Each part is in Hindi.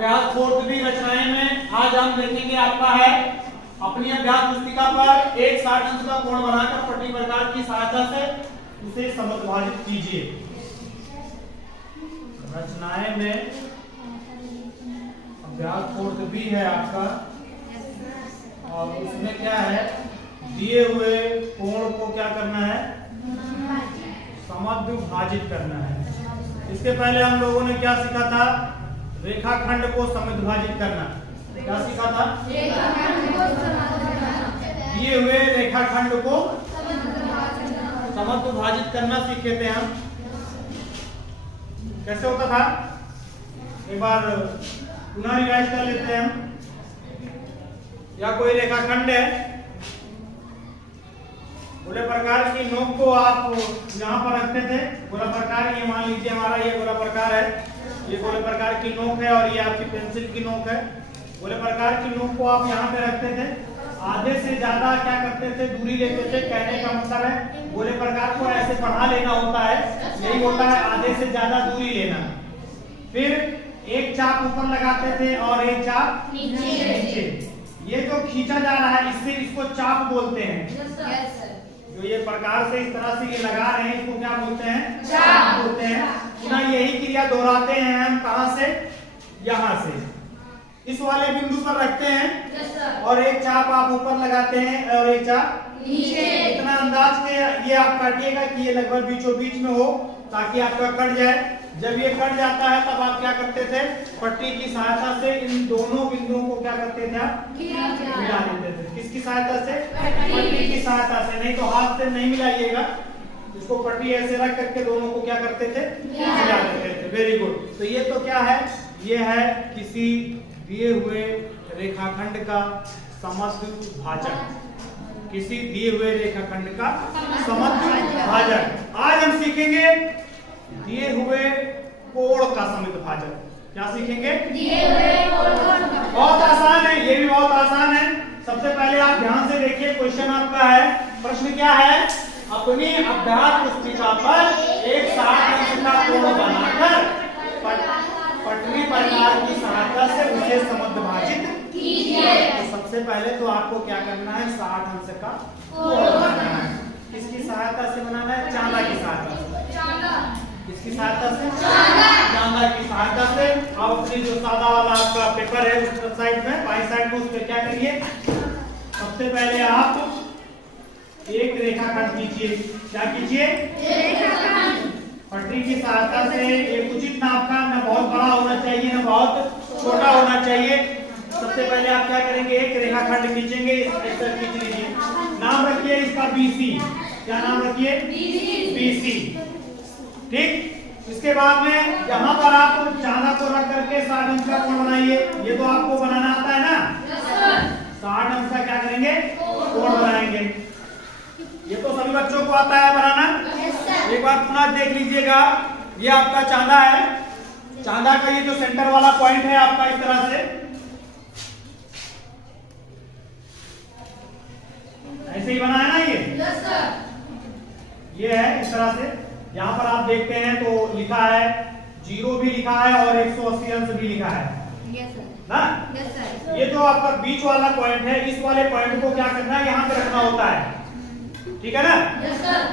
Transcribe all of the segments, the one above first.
अभ्यास 4वीं रचनाएं में आज हम देखेंगे आपका है अपनी अभ्यास पुस्तिका पर एक 60 अंश का कोण बनाकर पट्टी प्रकार की सहायता से उसे समद्विभाजित कीजिए। रचनाएं में अभ्यास 4वीं है आपका और उसमें क्या है, दिए हुए कोण को क्या करना है, समद्विभाजित करना है। इसके पहले हम लोगों ने क्या सीखा था, रेखाखंड को समद्विभाजित करना। क्या सीखा था, दिए हुए रेखाखंड को समद्विभाजित करना सीखे थे हम। कैसे होता था, एक बार पुनः रिवाइज कर लेते हैं हम। या कोई रेखाखंड है, गोला प्रकार की नोक को आप यहाँ पर रखते थे। गोला प्रकार, ये मान लीजिए हमारा ये गोला प्रकार है, ये गोले प्रकार की नोक है और ये आपकी पेंसिल की नोक है। गोले प्रकार की नोक को आप यहाँ पे रखते थे, आधे से ज्यादा क्या करते थे, दूरी लेते थे। कहने का मतलब है गोले प्रकार को ऐसे बढ़ा लेना होता है, यही होता है आधे से ज्यादा दूरी लेना। फिर एक चाप ऊपर लगाते थे और एक चाप नीचे। ये जो खींचा जा रहा है इससे इसको चाप बोलते हैं। जो ये प्रकार से इस तरह से ये लगा रहे हैं इसको क्या बोलते हैं, चाप बोलते हैं। पुनः यही क्रिया दोहराते हैं हम, कहां से, यहाँ से इस वाले बिंदु पर रखते हैं और एक चाप आप ऊपर लगाते हैं और एक चाप नीचे। इतना अंदाज के ये आप काटिएगा कि ये लगभग बीचों बीच में हो ताकि आपका कट जाए। जब ये कट जाता है तब आप क्या करते थे, पट्टी की सहायता से इन दोनों बिंदुओं को क्या करते थे, आप मिला देते थे। किसकी सहायता से, पट्टी की सहायता से, नहीं तो हाथ से नहीं मिलाइएगा। इसको पट्टी ऐसे रख करके दोनों को क्या करते थे, मिला देते थे। Very good. तो ये तो क्या है, ये है किसी दिए हुए रेखाखंड का समद्विभाजक। किसी दिए हुए रेखाखंड का समद्विभाजक। आज हम सीखेंगे दिए हुए कोण का समद्विभाजक। क्या सीखेंगे, दिए हुए कोण। बहुत आसान है, ये भी बहुत आसान है। सबसे पहले आप ध्यान से देखिए, क्वेश्चन आपका है, प्रश्न क्या है, अपनी अभ्यास पुस्तिका पर एक 60 अंश का कोण बनाकर पटरी प्रकार की सहायता से उसे समद्विभाजित कीजिए। तो सबसे पहले तो आपको क्या करना है, 60 अंश का कोण बनाना है। किसकी सहायता से बनाना है, चांदा की सहायता से। किसकी सहायता से, चांदा की सहायता से। अब अपनी जो सादा वाला आपका पेपर है उस साइड में, बाई साइड में, उस पर क्या करिए, सबसे पहले आप एक रेखाखंड कीजिए। क्या कीजिए, पटरी की सहायता से। एक उचित नाप का, न बहुत बड़ा होना चाहिए न बहुत छोटा होना चाहिए। सबसे पहले आप क्या करेंगे, एक रेखाखंड खींचेंगे, ऐसा खींच लीजिए। नाम रखिए इसका BC। क्या नाम रखिए, BC। ठीक। इसके बाद में यहाँ पर आप चांदा को रख करके 60 अंश का कोण बनाइए। ये तो आपको बनाना आता है ना, 60 अंश का क्या करेंगे, कोण बनाएंगे। ये तो सभी बच्चों को आता है बनाना। एक बार पुनः देख लीजिएगा, ये आपका चांदा है। चांदा का ये जो सेंटर वाला पॉइंट है आपका इस तरह से, ऐसे ही बना है ना ये है इस तरह से। यहाँ पर आप देखते हैं तो लिखा है 0 भी लिखा है और 180 अंश भी लिखा है ना। ये जो आपका बीच वाला पॉइंट है, इस वाले पॉइंट को क्या करना है, यहाँ पे रखना होता है। ठीक है ना।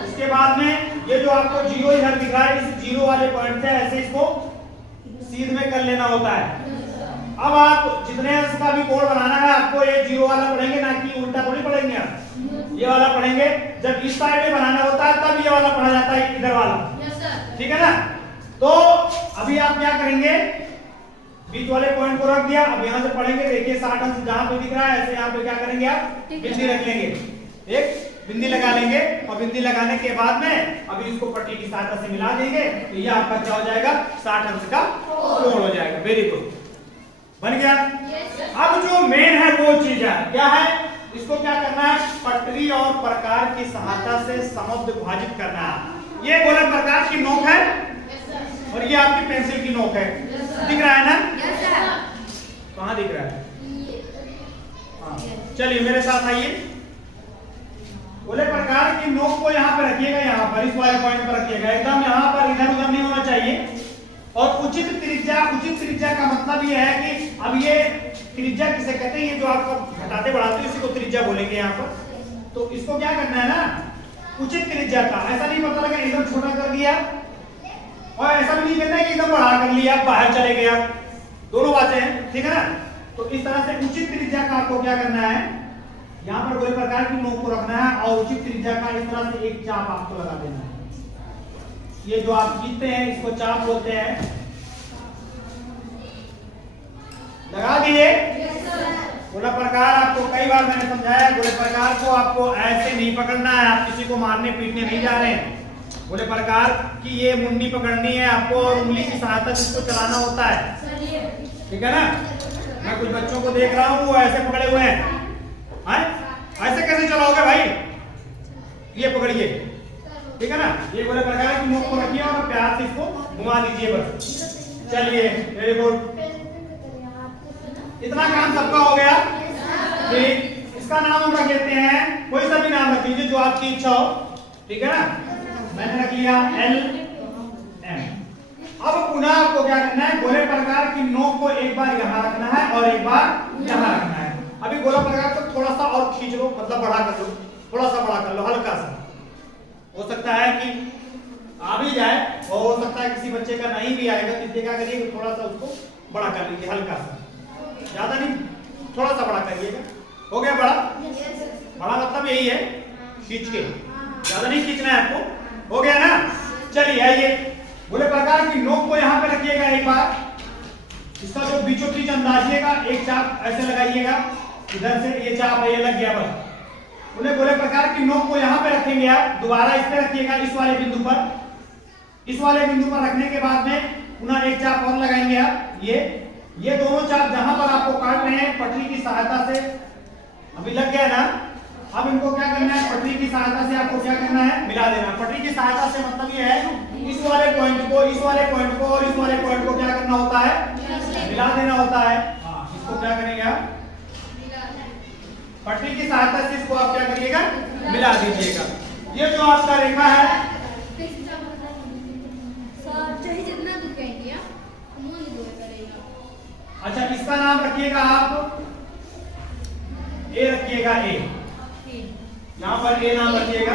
इसके बाद में ये जो आपको 0 इधर दिख रहा है, इस 0 वाले पॉइंट से ऐसे इसको सीध में कर लेना होता है। अब आप जितने अंश का भी कोण बनाना है, आपको ये 0 वाला पढ़ेंगे, ना कि उल्टा थोड़ी पढ़ेंगे आप, ये वाला पढ़ेंगे। जब इस साइड में बनाना होता है तब ये वाला पढ़ा जाता है, इधर वाला। ठीक है ना। तो अभी आप क्या करेंगे, बीच वाले पॉइंट को रख दिया। अब यहाँ से पढ़ेंगे, देखिए 60 अंश जहां पे दिख रहा है ऐसे यहाँ पे क्या करेंगे, आप बिंदी रख लेंगे, एक बिंदी लगा लेंगे। और बिंदी लगाने के बाद में अभी इसको पट्टी की सहायता से मिला देंगे, तो ये आपका क्या हो जाएगा, 60 अंश का कोण हो जाएगा। वेरी गुड, बन गया। अब जो मेन है वो चीज है, क्या है, इसको क्या करना है, पटरी और प्रकार की सहायता से समद्विभाजित करना है। ये गोला प्रकार की नोक है और ये आपकी पेंसिल की नोक है। दिख रहा है ना, कहाँ दिख रहा है, हाँ। चलिए मेरे साथ आइए। गोले प्रकार की नोक को यहाँ पे रखिएगा, यहाँ पर इस वाले पॉइंट पर रखिएगा, एकदम यहाँ पर इधर उधर नहीं होना चाहिए। और उचित त्रिज्या का मतलब यह है कि अब ये त्रिज्या किसे कहते हैं? ये जो आपका घटाते बढ़ाते हैं इसी को त्रिज्या बोलेंगे यहाँ पर। तो इसको क्या करना है ना, उचित त्रिज्या का, ऐसा नहीं पता लगा एकदम छोटा कर दिया और ऐसा भी नहीं कहना कि एकदम बड़ा कर लिया, बाहर चले गया, दोनों बातें हैं, ठीक है ना। तो इस तरह से उचित त्रिज्या का आपको क्या करना है, यहाँ पर गोले प्रकार की नोक को रखना है और उचित त्रिज्या का इस तरह से एक चाप आपको लगा देना है। ये जो आप खींचते हैं इसको चाप बोलते हैं, लगा दिए। गोला प्रकार आपको कई बार मैंने समझाया, गोले प्रकार को आपको ऐसे नहीं पकड़ना है, आप किसी को मारने पीटने नहीं जा रहे हैं। गोले प्रकार की ये मुंडी पकड़नी है आपको और उंगली की सहायता से इसको चलाना होता है, ठीक है ना। मैं कुछ बच्चों को देख रहा हूँ वो ऐसे पकड़े हुए हैं, ऐसे कैसे चलाओगे भाई, ये पकड़िए, ठीक है ना। ये गोले प्रकार की नोक को रखिए और प्यार से इसको घुमा दीजिए बस। चलिए वेरी गुड, इतना काम सबका हो गया। ठीक, इसका नाम हम रख देते हैं, कोई सा भी नाम रख लीजिए जो आपकी इच्छा हो, ठीक है ना। मैंने रख लिया एल एम। अब पुनः आपको क्या करना है, गोले प्रकार की नोक को एक बार यहाँ रखना है और एक बार यहाँ रखना है। अभी गोला प्रकार को थोड़ा सा और खींच लो, मतलब बड़ा कर लो, थोड़ा सा बड़ा कर लो, हल्का सा। हो सकता है कि आ भी जाए और हो सकता है किसी बच्चे का नहीं भी आएगा, तो इसलिए क्या करिए थोड़ा सा उसको बड़ा कर लीजिए, हल्का सा, ज्यादा नहीं, थोड़ा सा बड़ा करिएगा। हो गया बड़ा? बड़ा मतलब यही है खींच के, ज्यादा नहीं खींचना है आपको। हो गया ना। चलिए आइए, गोले प्रकार की नोक को यहाँ पे रखिएगा एक बार, इसका जो बीचों बीच अंदाजिएगा, एक चाप ऐसे लगाइएगा, इधर से ये चाप है, ये लग गया बस। उन्हें गोले प्रकार की नोक को यहाँ पे रखेंगे आप, दोबारा इस पे रखिएगा, इस वाले बिंदु पर। इस वाले बिंदु पर रखने के बाद में पुनः एक चाप और लगाएंगे आप, ये दोनों चाप जहां पर आपको काट रहे हैं पटरी की सहायता से, अभी लग गया ना। अब इनको क्या करना है, पटरी की सहायता से आपको क्या करना है, मिला देना। पटरी की सहायता से मतलब ये है इस वाले पॉइंट को, इस वाले पॉइंट को और इस वाले पॉइंट को क्या करना होता है, मिला देना होता है। इसको क्या करेंगे आप, पटरी की सहायता से इसको आप क्या करिएगा, मिला दीजिएगा। ये जो आपका रेखा है, अच्छा इसका नाम रखिएगा आप, ए रखिएगा, ए यहाँ पर ए नाम रखिएगा,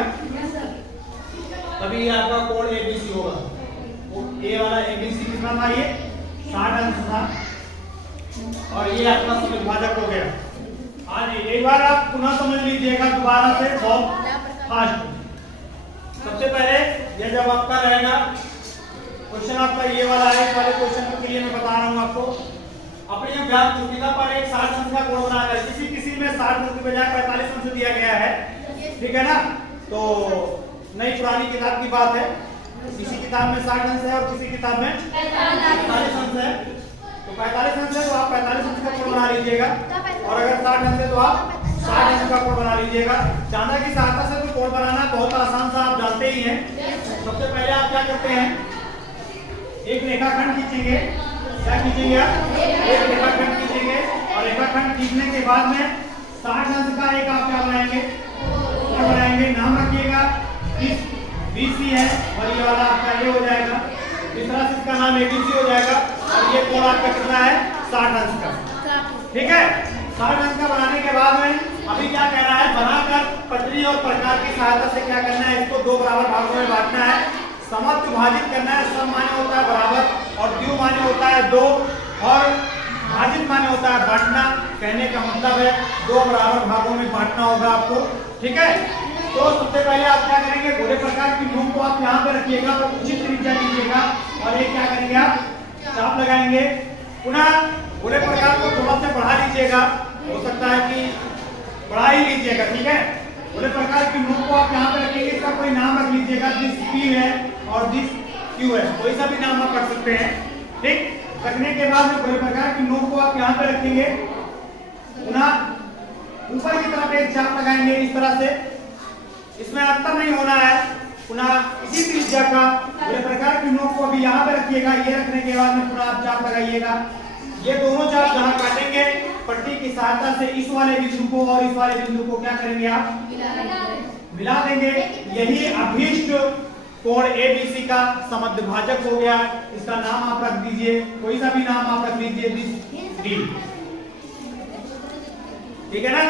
तभी आपका कोण एबीसी होगा। ए वाला एबीसी कितना था, ये 60 अंश था और ये आपका समविभाजक हो गया। हाँ जी, एक बार आप पुनः समझ लीजिएगा दोबारा से, बहुत फास्ट। सबसे पहले ये जब आपका रहेगा क्वेश्चन, आपका ये वाला है, इस वाले क्वेश्चन के लिए मैं बता रहा हूँ आपको। अपनी अभ्यास पुस्तिका पर एक 60 अंश का कोण बनाकर, किसी में 60 अंश की बजाय 45 अंश दिया गया है, ठीक है ना। तो नई पुरानी किताब की बात है, किसी किताब में 60 अंश है और किसी किताब में 45 अंश है। तो 45 अंश है तो आप 45 अंश का कोण बना लीजिएगा, और अगर 60 अंश है तो आप 60 अंश का कोण बना लीजिएगा। चांदा की सहायता से तो कोण बनाना बहुत आसान सा, आप जानते ही हैं। सबसे पहले आप क्या करते हैं, एक रेखाखंड खींचेंगे, क्या खींचेंगे आप, एक रेखाखंड खींचेंगे और रेखाखंड खींचने के बाद में 60 अंश का एक आप क्या बनाएंगे, कोण बनाएंगे। नाम रखिएगा, इस बीसी है और ये वाला आपका ये हो जाएगा, इस तरह से इसका नाम एबीसी हो जाएगा और ये कोण आपका कितना है, 60 अंश का, ठीक है। 60 अंश का बनाने के बाद में अभी क्या कह रहा है, बनाकर पटरी और प्रकार की सहायता से क्या करना है, इसको दो बराबर भागों में बांटना है, समविभाजित करना है। सम माने होता है बराबर और द्वि माने होता है दो, और भाजित माने होता है बांटना। कहने का मतलब है दो बराबर भागों में बांटना होगा आपको, ठीक है। तो सबसे पहले आप क्या करेंगे, गोले प्रकार की नोक को आप यहाँ पे रखिएगा और उचित त्रिज्या लीजिएगा और एक क्या करेंगे आप, चाप लगाएंगे। पुनः गोले प्रकार को थोड़ा सा बढ़ा लीजिएगा, हो सकता है कि बढ़ा ही लीजिएगा, ठीक है। गोले प्रकार की नोक को आप यहाँ पे रखेंगे, इसका कोई नाम रख लीजिएगा, दिस पी है और दिस क्यू है, कोई सा भी नाम आप रख सकते हैं, ठीक। रखने के बाद में गोले प्रकार की नोक को आप यहाँ पे रखेंगे, पुनः ऊपर की तरफ एक चाप लगाएंगे इस तरह से, इसमें अंतर नहीं होना है। पुनः इसी त्रिज्या का गोले प्रकार की नोक को अभी यहाँ पे रखिएगा, ये रखने के बाद में पुनः आप चाप लगाइएगा। ये दोनों चाप जहाँ काटेंगे पट्टी की सहायता से इस वाले बिंदु को और इस वाले बिंदु को क्या करेंगे आप, मिला देंगे। यही अभीष्ट कोण एबीसी का समद्विभाजक हो गया। इसका नाम आप रख दीजिए, कोई सा भी नाम आप रख लीजिए, दिस डी। ठीक है ना।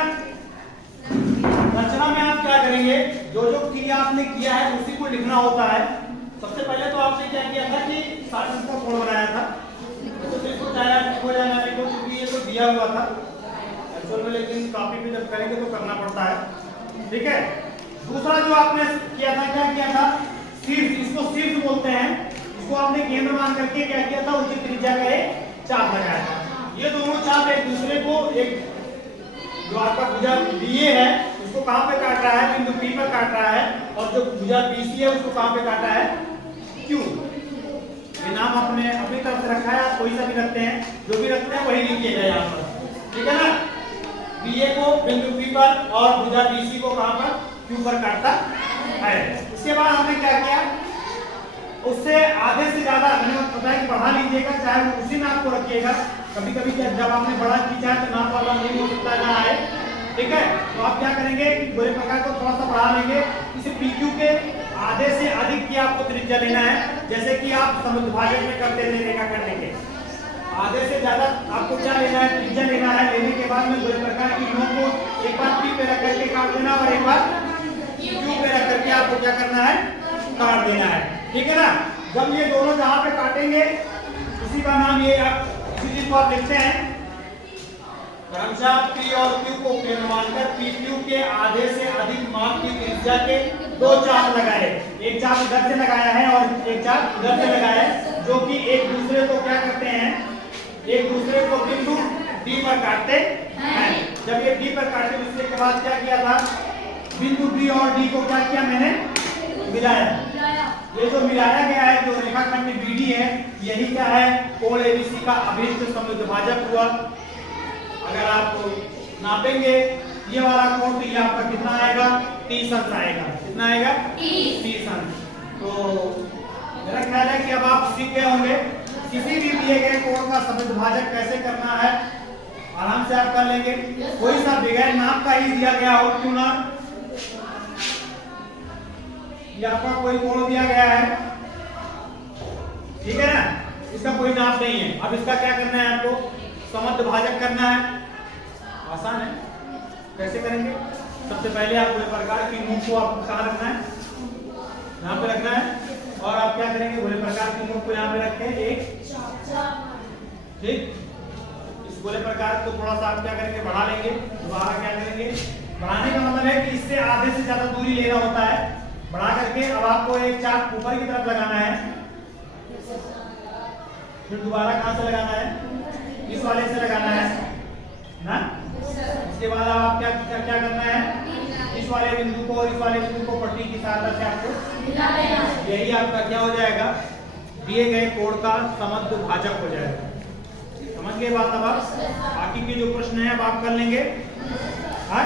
रचना में आप क्या करेंगे, जो जो क्रिया आपने किया है उसी को लिखना होता है। सबसे पहले तो आपने क्या किया था कि 60 अंक का कोड बनाया था, तो इसको चाहे लिखो या ना लिखो क्योंकि ये तो दिया हुआ था एक्चुअल में, लेकिन कॉपी पे जब करेंगे तो करना पड़ता है। ठीक है। दूसरा जो आपने किया था, क्या किया था, शीर्ष, इसको शीर्ष बोलते हैं। इसको आपने केंद्र मान करके क्या किया था, उसी त्रिज्या का एक चाप लगाया था। ये दोनों चाप एक दूसरे को, एक जो आपका भुजा बीए है उसको कहां पे काट रहा है, बिंदु पी पर काट रहा है, और जो भुजा बीसी है उसको कहां पे काटा है, क्यू। ये नाम आपने अपनी तरफ से रखा है, आप कोई सा भी रखते हैं, जो भी रखते हैं वही लिखिएगा यहाँ पर। ठीक है ना। बीए को बिंदु पी पर और भुजा बीसी को कहां पर, क्यू पर काटता है। इसके बाद हमने क्या किया, उससे आधे से ज्यादा हमें पता है कि बढ़ा लीजिएगा, चाहे वो उसी नाप को रखिएगा। कभी कभी जब आपने बड़ा खींचा है तो नाप वाला नहीं हो सकता ना आए। ठीक है। तो आप क्या करेंगे कि गोले प्रकार को थोड़ा सा बढ़ा लेंगे, इसे PQ के आधे से अधिक की आपको त्रिज्या लेना है, जैसे कि आप समुद्रभाजक में करते थे रेखा करने के। आधे से ज्यादा आपको क्या लेना है, त्रिज्या लेना है। लेने के बाद में गोले प्रकार की नोक को एक बार P पे रख करके काट देना और एक बार Q पे रख करके आपको क्या करना है, काट देना है। ठीक है ना। जब ये दोनों जहां पे काटेंगे उसी का नाम ये आप इसी चीज को आप लिखते हैं, क्रमशः P और Q को केंद्र मानकर PQ के आधे से अधिक माप की त्रिज्या के दो चाप लगाए। एक चाप इधर से लगाया है और एक चाप इधर से लगाया है, जो कि एक दूसरे को क्या करते हैं, एक दूसरे को बिंदु D पर काटते हैं। जब ये D पर काटे उसके के बाद क्या किया था, बिंदु B और D को क्या किया, मैंने मिलाया। ये जो मिलाया गया है, जो रेखाखंड BD है, यही क्या है, कोण ABC का अभिष्ट समुद्रभाजक हुआ। अगर आप नापेंगे ये वाला कोण तो ये आपका कितना आएगा, 30 अंश आएगा। कितना आएगा, 30 अंश। तो मेरा ख्याल है कि अब आप सीख गए होंगे किसी भी दिए गए कोण का समुद्रभाजक कैसे करना है, आराम से आप कर लेंगे। कोई सा बगैर नाप का ही दिया गया हो क्यों ना, ये आपका कोई कोण दिया गया है, ठीक है ना, इसका कोई नाप नहीं है। अब इसका क्या करना है, आपको समुद्रभाजक करना है। आसान है, कैसे करेंगे। सबसे पहले आप गोले प्रकार की नोक को आपको कहां रखना है, यहाँ पे रखना है, और आप क्या करेंगे, गोले प्रकार की नोक को यहाँ पे रख के एक, ठीक, इस गोले प्रकार को थोड़ा सा आप क्या करेंगे, बढ़ा लेंगे। दोबारा क्या करेंगे, बढ़ाने का मतलब है कि इससे आधे से ज्यादा दूरी लेना होता है। बढ़ा करके अब आपको एक चाप ऊपर की तरफ लगाना है, फिर दोबारा कहां से लगाना है, इस वाले से लगाना है ना। इसके बाद आप क्या क्या करना है, इस वाले बिंदु को और इस वाले बिंदु को पट्टी की सहायता से आपको, यही आपका क्या हो जाएगा, दिए गए कोण का समुद्रभाजक हो जाएगा। समझ गए बात। अब आप बाकी के जो प्रश्न है अब आप कर लेंगे। हाँ